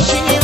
очень